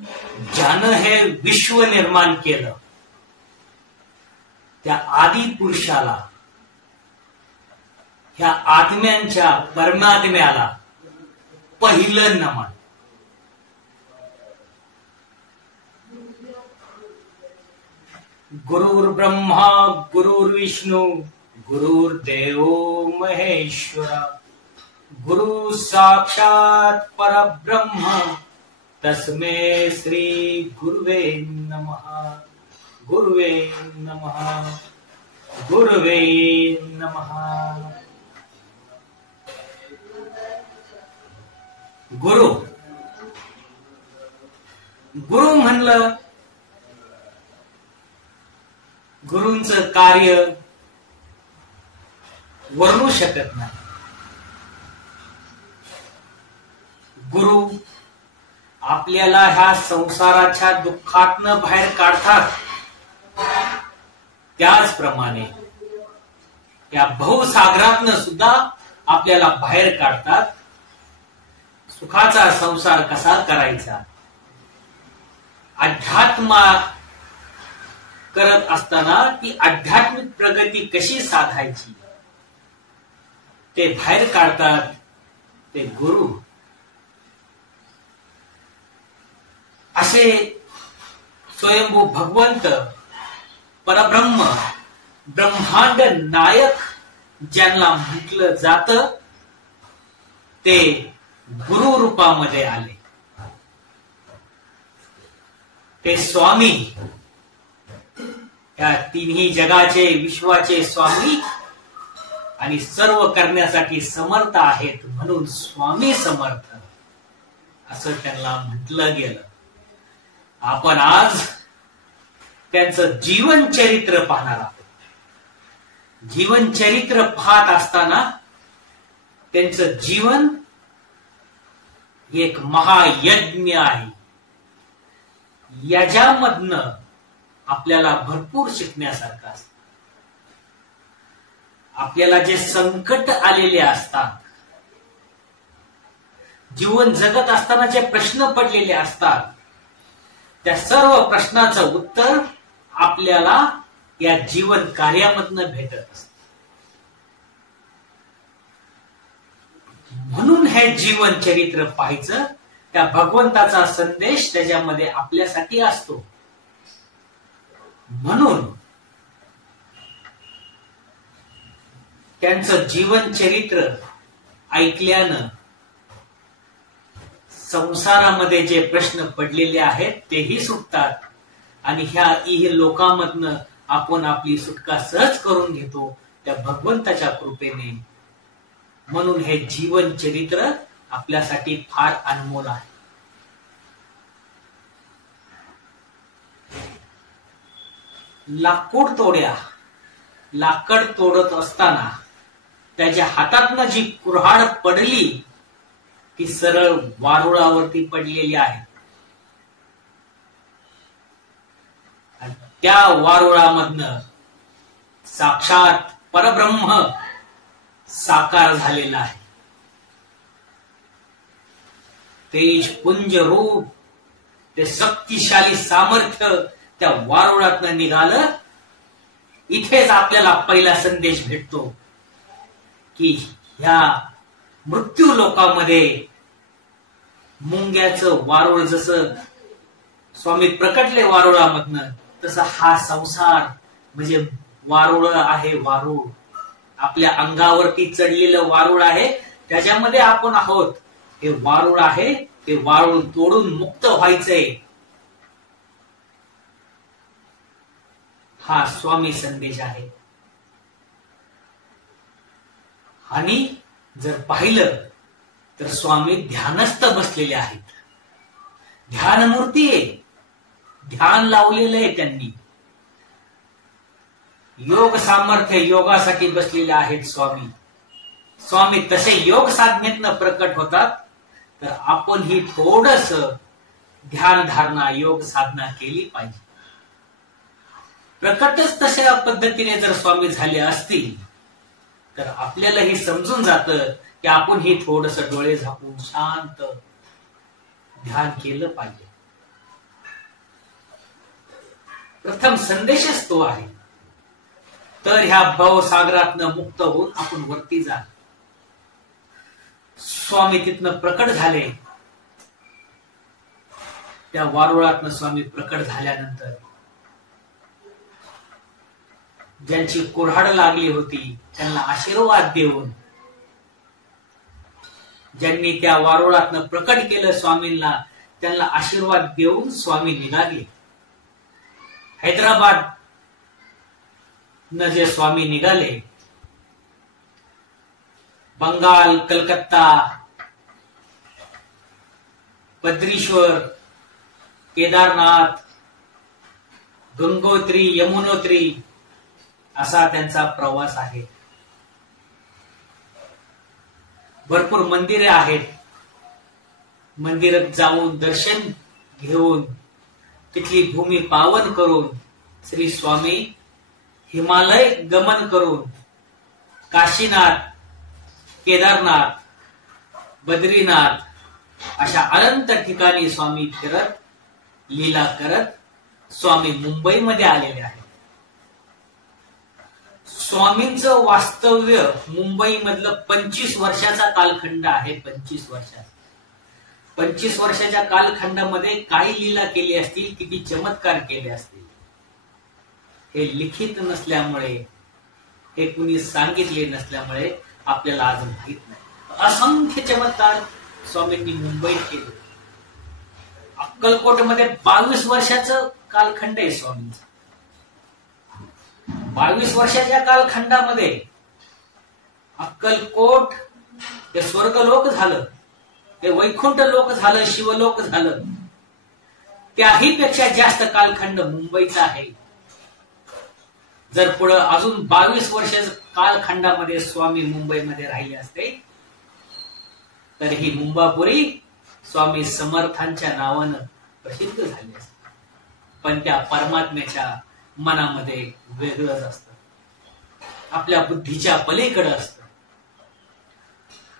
ज्यानं हे विश्व निर्माण केलं त्या आदी पुरुषाला, ह्या आत्म्यांच्या परमात्म्याला पहिलं नमन. गुरुर्ब्रह्मा गुरुर्विष्णू गुरुर्देव महेश्वर, गुरु साक्षात परब्रह्म तस्मै श्री गुरुवे नमः. गुरुवे नमः. गुरुवे नमः. गुरु गुरु म्हणलं, गुरूंचं कार्य वर्णू शकत नाही. गुरु आपल्याला ह्या संसाराच्या दुःखातनं बाहेर काढतात, त्याचप्रमाणे या भवसागरातनं सुद्धा आपल्याला बाहेर काढतात. सुखाचा संसार कसा करायचा, अध्यात्म करत असताना ती आध्यात्मिक प्रगती कशी साधायची ते बाहेर काढतात ते गुरु. असे स्वयंभू भगवंत परब्रह्म ब्रह्मांड नायक ज्यांना म्हटलं जातं ते गुरु रूपामध्ये आले. ते स्वामी, या तिन्ही जगाचे विश्वाचे स्वामी आणि सर्व करण्यासाठी समर्थ आहेत म्हणून स्वामी समर्थ असं त्यांना म्हटलं गेलं. आपण आज त्यांचं जीवन चरित्र पाहणार आहोत. जीवन चरित्र पाहत असताना त्यांचं जीवन एक महायज्ञ आहे. याच्यामधनं आपल्याला भरपूर शिकण्यासारखं असतं. आपल्याला जे संकट आलेले असतात, जीवन जगत असताना जे प्रश्न पडलेले असतात, त्या सर्व प्रश्नाचं उत्तर आपल्याला या जीवन कार्यामधनं भेटत असत. म्हणून हे जीवन चरित्र पाहायचं. त्या भगवंताचा संदेश त्याच्यामध्ये आपल्यासाठी असतो. म्हणून त्यांचं जीवन चरित्र ऐकल्यानं संसारामध्ये जे प्रश्न पडलेले आहेत तेही सुटतात आणि ह्या लोकांमधनं आपण आपली सुटका सहज करून घेतो त्या भगवंताच्या कृपेने. म्हणून हे जीवन चरित्र आपल्यासाठी फार अनमोल आहे. लाकड तोडत असताना त्याच्या हातातनं जी कुऱ्हाड पडली ती सरळ वारुळावरती पडलेली आहे. आणि त्या वारुळामधनं साक्षात परब्रह्म साकार झालेला आहे. तेज पुंज रूप, ते शक्तिशाली सामर्थ्य त्या वारुळातनं निघालं. इथेच आपल्याला पहिला संदेश भेटतो की ह्या मृत्यू लोकांमध्ये मुंग्याचं वारुळ जसं स्वामी प्रकटले वारुळामधनं, तसं हा संसार म्हणजे वारुळ आहे. वारुळ आपल्या अंगावरती चढलेलं वारुळ आहे, त्याच्यामध्ये आपण आहोत. हे वारुळ आहे, ते वारुळ तोडून मुक्त व्हायचंय. हा स्वामी संदेश आहे. आणि जर पाहिलं तर स्वामी ध्यानस्थ बसलेले आहेत. ध्यानमूर्ती आहे, ध्यान लावलेलं आहे त्यांनी. योग सामर्थ्य योगासाठी बसलेले आहेत स्वामी. स्वामी तसे योग साधनेतनं प्रकट होतात. तर आपण ही थोडस ध्यान धारणा योग साधना केली पाहिजे. प्रकटच तशा पद्धतीने जर स्वामी झाले असतील तर आपल्याला हे समजून जातं की आपण हे थोडस डोळे झाकून शांत ध्यान केलं पाहिजे. प्रथम संदेशच तो आहे. तर ह्या भवसागरातनं मुक्त होऊन आपण वरती जा. स्वामी तिथनं प्रकट झाले. त्या वारुळातनं स्वामी प्रकट झाल्यानंतर ज्यांची कुऱ्हाड लागली होती त्यांना आशीर्वाद देऊन, ज्यांनी त्या वारुळातनं प्रकट केलं स्वामींना, त्यांना आशीर्वाद देऊन स्वामी निघाले. हैदराबाद न जे स्वामी निघाले, बंगाल, कलकत्ता, बद्रीश्वर, केदारनाथ, गंगोत्री, यमुनोत्री असा त्यांचा प्रवास आहे. भरपूर मंदिरे आहेत. मंदिरात जाऊन दर्शन घेऊन तिथली भूमी पावन करून श्री स्वामी हिमालय गमन करून काशीनाथ, केदारनाथ, बद्रीनाथ अशा अनंत ठिकाणी स्वामी फिरत लीला करत स्वामी मुंबईमध्ये आलेले आहेत. स्वामींचं वास्तव्य मुंबई मधलं 25 वर्षाचा कालखंड आहे. 25 वर्षाच्या कालखंडामध्ये काय लीला केली असतील, किती चमत्कार केले असतील, हे लिखित नसल्यामुळे, हे कुणी सांगितले नसल्यामुळे आपल्याला अजून माहित नाही. असंख्य चमत्कार स्वामींनी मुंबईत केले. अक्कलकोट मध्ये 22 वर्षाचं कालखंड आहे स्वामींचं. 22 वर्षाच्या कालखंडामध्ये अक्कलकोट ते स्वर्गलोक झालं, ते वैकुंठ लोक झालं, शिवलोक झालं. त्याही पेक्षा जास्त कालखंड मुंबईचा आहे. जर पुढे अजून 22 वर्षाच्या कालखंडामध्ये स्वामी मुंबईमध्ये राहिले असते तर ही मुंबापुरी स्वामी समर्थांच्या नावानं प्रसिद्ध झाली असते. पण त्या परमात्म्याच्या मनामध्ये वेगळंच असतं, आपल्या बुद्धीच्या पलीकडे असतं.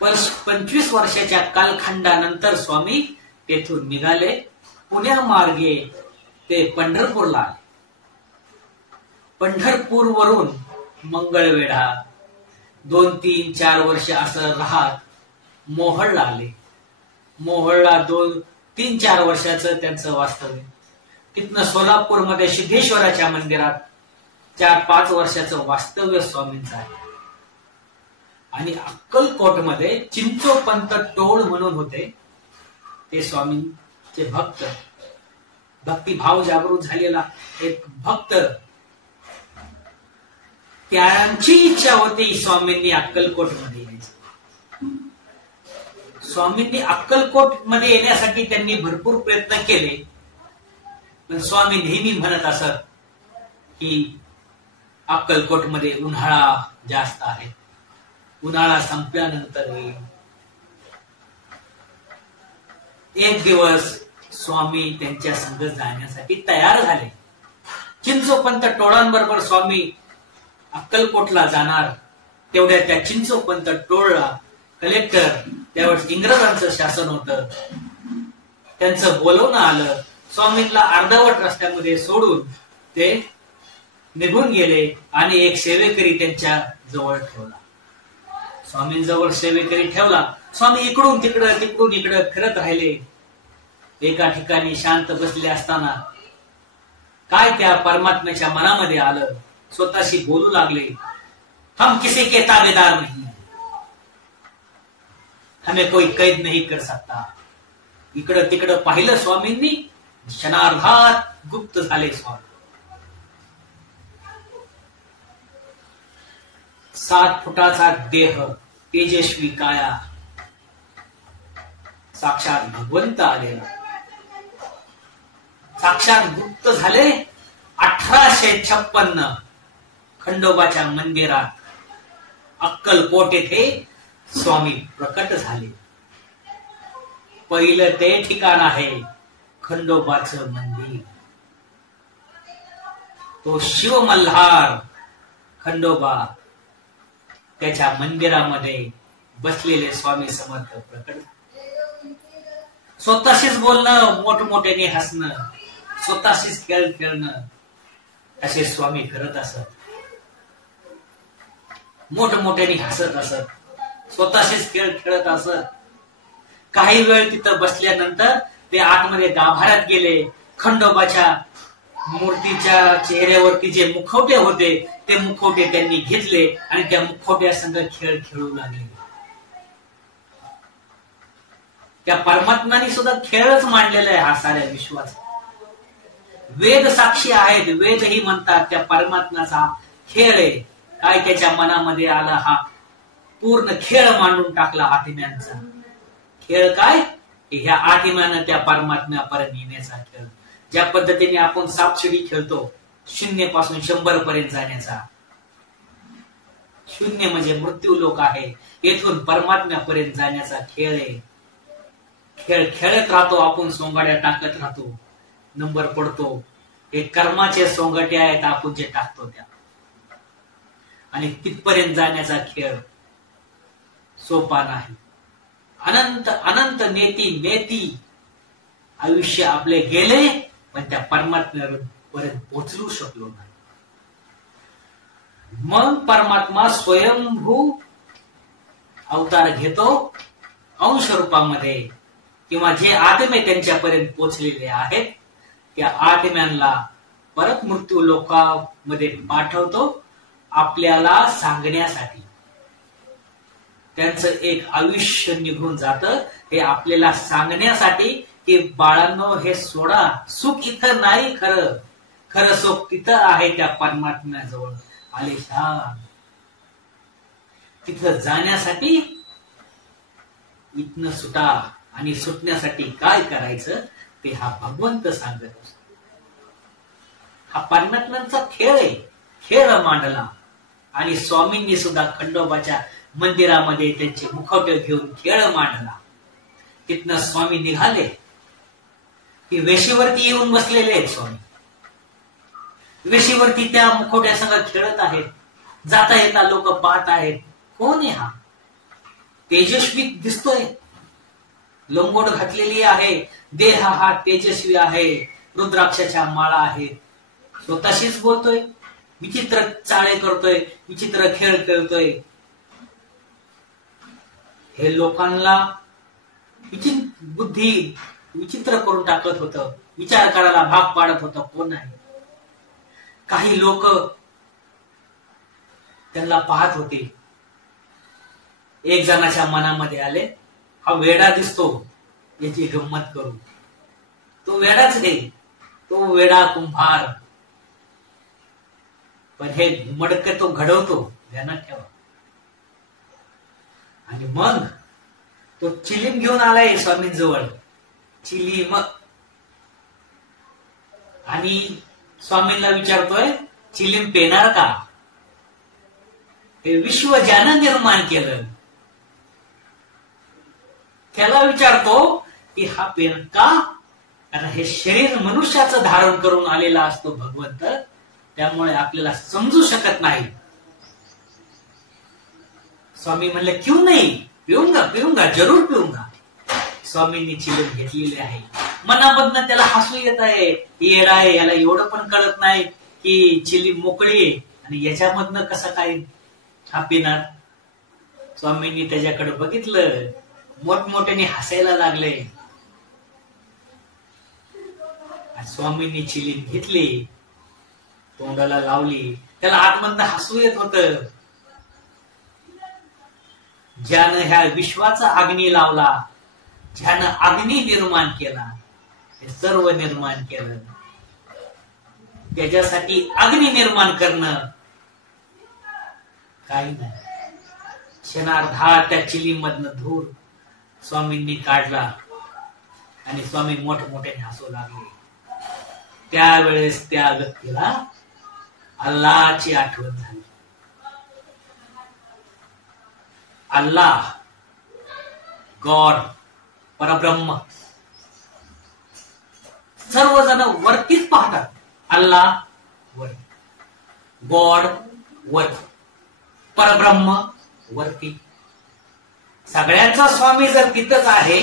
25 वर्षाच्या कालखंडानंतर स्वामी तेथून निघाले. पुण्यामार्गे ते पंढरपूरला आले. पंढरपूरवरून मंगळवेढा 2, 3, 4 वर्ष असं राहत मोहोळला आले. मोहोळला 2, 3, 4 वर्षाचं त्यांचं वास्तव्य. तिथनं सोलापूरमध्ये सिद्धेश्वराच्या मंदिरात 4-5 वर्षाचं वास्तव्य स्वामींचं आहे. आणि अक्कलकोटमध्ये चिंचोपंत टोळ म्हणून होते, ते स्वामींचे भक्त, भक्तिभाव जागृत झालेला एक भक्त. त्यांची इच्छा होती स्वामींनी अक्कलकोटमध्ये यायचं. स्वामींनी अक्कलकोट मध्ये येण्यासाठी त्यांनी भरपूर प्रयत्न केले. पण स्वामी नेहमी म्हणत असत की अक्कलकोट मध्ये उन्हाळा जास्त आहे, उन्हाळा संपल्यानंतर येईल. एक दिवस स्वामी त्यांच्या संग जाण्यासाठी तयार झाले. चिंचोपंत टोळांबरोबर स्वामी अक्कलकोटला जाणार. तेवढ्या त्या चिंचोपंत टोळला कलेक्टर, त्यावेळेस इंग्रजांचं शासन होतं, त्यांचं बोलवणं आलं. स्वामींना अर्धवट रस्त्यामध्ये सोडून ते निघून गेले आणि एक सेवेकरी त्यांच्या जवळ ठेवला. स्वामींजवळ सेवेकरी ठेवला. स्वामी इकडून तिकडं तिकडून इकडं फिरत राहिले. एका ठिकाणी शांत बसले असताना काय त्या परमात्म्याच्या मनामध्ये आलं, स्वतःशी बोलू लागले, हम किसी के ताबेदार नहीं, हमें कोई कैद नहीं कर सकता. इकडं तिकडं पाहिलं स्वामींनी, क्षणार्धात गुप्त झाले स्वामी. 7 फुटाचा देह, तेजस्वी काया, साक्षात भगवंत आलेला. साक्षात गुप्त झाले. 1856 खंडोबाच्या मंदिरात अक्कलकोट येथे स्वामी प्रकट झाले. पहिलं ते ठिकाण आहे खंडोबाचं मंदिर. तो शिव मल्हार खंडोबा, त्याच्या मंदिरामध्ये बसलेले स्वामी समर्थ प्रकट. स्वतःशीच बोलणं, मोठमोठ्याने हसणं, स्वतःशीच खेळ खेळणं, असे स्वामी करत असत. मोठमोठ्याने हसत असत, स्वतःशीच खेळ खेळत असत. काही वेळ तिथं बसल्यानंतर ते आतमध्ये गाभाऱ्यात गेले. खंडोबाच्या मूर्तीच्या चेहऱ्यावरती जे मुखवटे होते ते मुखवटे त्यांनी घेतले आणि त्या मुखवट्या संग खेळ खेळू लागले. त्या परमात्म्याने सुद्धा खेळच मांडलेला आहे हा साऱ्या विश्वाचा. वेद साक्षी आहेत, वेदही म्हणतात त्या परमात्म्याचा खेळ आहे. काय त्याच्या मनामध्ये आला हा पूर्ण खेळ मांडून टाकला आत्म्यांचा. खेळ काय? ह्या आत्म्यानं त्या परमात्म्यापर्यंत येण्याचा खेळ. ज्या पद्धतीने आपण सापशिडी खेळतो, 0 पासून 100 पर्यंत जाण्याचा. 0 म्हणजे मृत्यू लोक आहे, येथून परमात्म्यापर्यंत जाण्याचा खेळ आहे. खेळ खेळत राहतो आपण, सोंगाड्या टाकत राहतो, नंबर पडतो. हे कर्माचे सोंगटे आहेत आपण जे टाकतो त्या. आणि तिथपर्यंत जाण्याचा खेळ सोपा नाही. अनंत अनंत नेती नेती आयुष्य आपले गेले, पण त्या परमात्म्यापर्यंत पोहोचू शकलो नाही. मग परमात्मा स्वयंभू अवतार घेतो अंश रूपामध्ये, किंवा जे आत्मे त्यांच्यापर्यंत पोहोचलेले आहेत त्या आत्म्यांना परत मृत्यू लोकांमध्ये पाठवतो आपल्याला सांगण्यासाठी. त्यांचं एक आयुष्य निघून जातं हे आपल्याला सांगण्यासाठी की बाळांनो हे सोडा, सुख इथं नाही, खरं खरं सुख तिथं आहे त्या परमात्म्याजवळ आलिशान. तिथं जाण्यासाठी इथनं सुटा, आणि सुटण्यासाठी काय करायचं ते हा भगवंत सांगत असतो. हा परमात्म्यांचा खेळ आहे, खेळ मांडला. आणि स्वामींनी सुद्धा खंडोबाच्या मंदिरामध्ये त्यांचे मुखवटे घेऊन खेळ मांडला. तिथनं स्वामी निघाले की वेशीवरती येऊन बसलेले आहेत स्वामी. वेशीवरती त्या मुखवट्यासंग खेळत आहेत. जाता येता लोक पाहत आहेत, कोण आहे हा? तेजस्वी दिसतोय, लंगोट घातलेली आहे, देह हा तेजस्वी आहे, रुद्राक्षाच्या माळा आहेत. स्वतःशीच बोलतोय, विचित्र चाळे करतोय, विचित्र खेळ खेळतोय. हे लोकांना बुद्धी विचित्र करून टाकत होतं, विचार करायला भाग पाडत होतं. कोण आहे? काही लोक त्यांना पाहत होते. एक जणाच्या मनामध्ये आले, हा वेडा दिसतो, याची गंमत करू. तो वेडाच आहे, तो वेडा कुंभार, पण हे मडक तो घडवतो, ध्यानात ठेवा. आणि मग तो चिलीम घेऊन आलाय स्वामींजवळ, चिलीम. आणि स्वामींना विचारतोय, चिलीम पेणार का? हे विश्व ज्यानं निर्माण केलं त्याला विचारतो की हा पेन का? कारण हे शरीर मनुष्याचं धारण करून आलेला असतो भगवंत, त्यामुळे आपल्याला समजू शकत नाही. स्वामी म्हणले, क्यों नाही, पिऊंगा पिऊंगा, जरूर पिऊंगा. स्वामींनी चिलीम घेतलेली आहे. मनामधनं त्याला हसू येत आहे, येडा आहे, याला एवढं पण कळत नाही की चिलीम मोकळी आहे आणि याच्यामधनं कसं काय हा पिणार. स्वामींनी त्याच्याकडे बघितलं, मोठमोठ्याने हसायला लागले. स्वामींनी चिलीम घेतली, तोंडाला लावली, त्याला आतमधनं हसू येत होत. ज्यानं ह्या विश्वाचा अग्नी लावला, ज्यानं अग्नी निर्माण केला, हे सर्व निर्माण केलं, त्याच्यासाठी अग्नी निर्माण करणं काही नाही. क्षणार्धात त्या चिलीम मधनं धूर स्वामींनी काढला आणि स्वामी मोठमोठ्याने हसू लागले. त्यावेळेस त्या व्यक्तीला अल्लाची आठवण झाली. अल्लाह, गॉड, परब्रह्म. सर्वजण वरतीच पाहतात. अल्लाह वर, गॉड वर, परब्रह्म वरती. सगळ्यांचा स्वामी जर तिथंच आहे,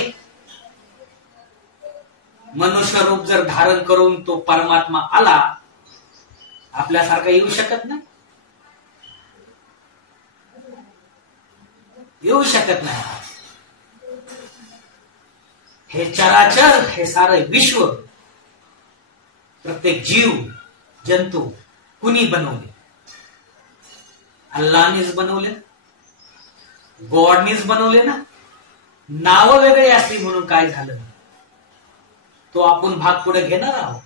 मनुष्य रूप जर धारण करून तो परमात्मा आला आपल्यासारखा येऊ शकत नाही, येऊ शकत नाही. हे चराचर, हे सारे विश्व, प्रत्येक जीव जंतू कुणी बनवले? अल्लाहनेच बनवले, गॉडनेच बनवले ना. नावं वेगळी असली म्हणून काय झालं? तो आपण भाग पुढे घेणार आहोत.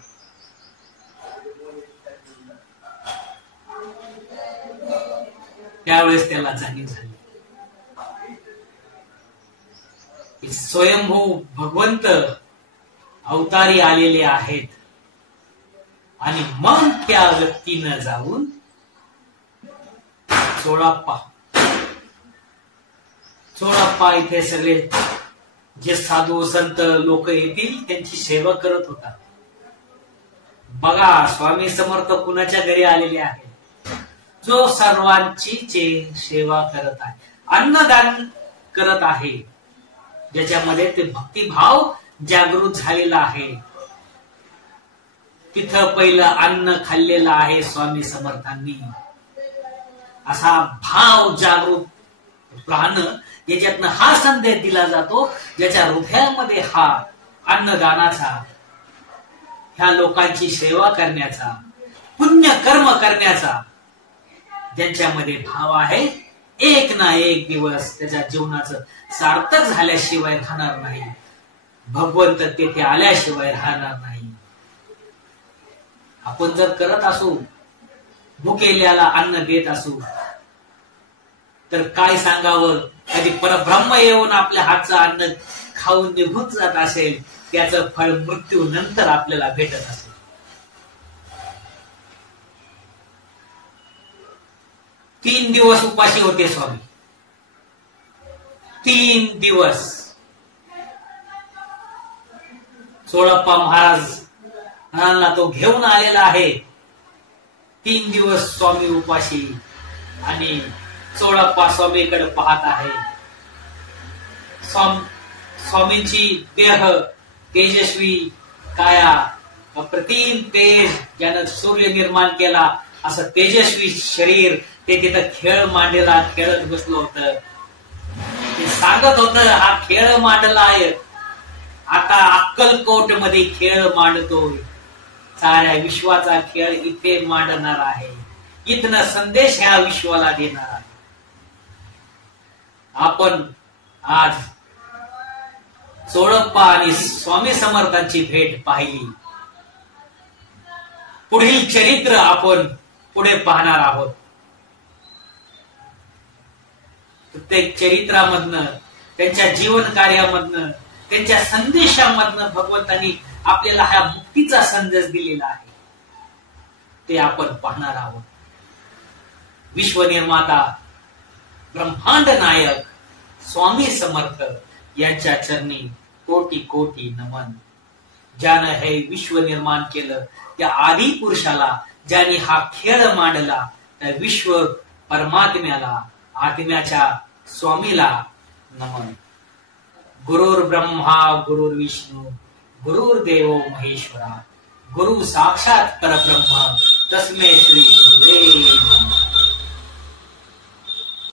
त्यावेळेस त्याला जाणीव झाली की स्वयंभू भगवंत अवतारी आलेले आहेत. आणि मग त्या व्यक्तीनं जाऊन चोळाप्पा इथे सगळे जे साधू संत लोक येतील त्यांची सेवा करत होता. बघा, स्वामी समर्थ कुणाच्या घरी आलेले आहेत? जो सर्वांची सेवा करत आहे, अन्नदान करत आहे, ज्याच्यामध्ये ते भक्तिभाव जागृत झालेला आहे. तिथं पहिलं अन्न खाल्लेलं आहे स्वामी समर्थांनी. असा भाव जागृत राहणं, याच्यातनं हा संदेश दिला जातो, ज्याच्या हृदयामध्ये हा अन्नदानाचा, ह्या लोकांची सेवा करण्याचा, पुण्य कर्म करण्याचा ज्यांच्यामध्ये भाव आहे, एक ना एक दिवस त्याच्या जीवनाचं सार्थक झाल्याशिवाय राहणार नाही. भगवंत तेथे आल्याशिवाय राहणार नाही. आपण जर करत असू, भुकेल्याला अन्न देत असू, तर काय सांगावं? कधी परब्रह्म येऊन आपल्या हातचं अन्न खाऊन निघून जात असेल, त्याचं फळ मृत्यू नंतर आपल्याला भेटत असेल. 3 दिवस उपाशी होते स्वामी, 3 दिवस. चोळप्पा महाराज तो घेऊन आलेला आहे. 3 दिवस स्वामी उपाशी, आणि चोळप्पा स्वामीकडे पाहत आहे. स्वामींची देह तेजस्वी काया, अप्रतिम तेज, ज्यानं सूर्य निर्माण केला असं तेजस्वी शरीर, ते तिथं खेळ मांडला, खेळत बसलो होतं. ते सांगत होत, हा खेळ मांडला आहे, आता अक्कलकोट मध्ये खेळ मांडतोय, साऱ्या विश्वाचा खेळ इथे मांडणार आहे, इथनं संदेश ह्या विश्वाला देणार आहे. आपण आज चोळप्पा आणि स्वामी समर्थांची भेट पाहिली. पुढील चरित्र आपण पुढे पाहणार आहोत. प्रत्येक चरित्रामधनं, त्यांच्या जीवन कार्यामधनं, त्यांच्या संदेशामधनं भगवंतांनी आपल्याला हा मुक्तीचा संदेश दिलेला आहे, ते आपण पाहणार आहोत. विश्वनिर्माता, ब्रह्मांड नायक स्वामी समर्थ यांच्या चरणी कोटी कोटी नमन. ज्यानं हे विश्व निर्माण केलं, त्या आदी पुरुषाला, ज्याने हा खेळ मांडला, त्या विश्व परमात्म्याला, आत्म्याच्या स्वामीला नमन. गुरुर् ब्रह्मा गुरुर्विष्णू गुरुर्देवो महेश्वरा, गुरु साक्षात परब्रह्म, तस्मै श्री गुरुवे नमः.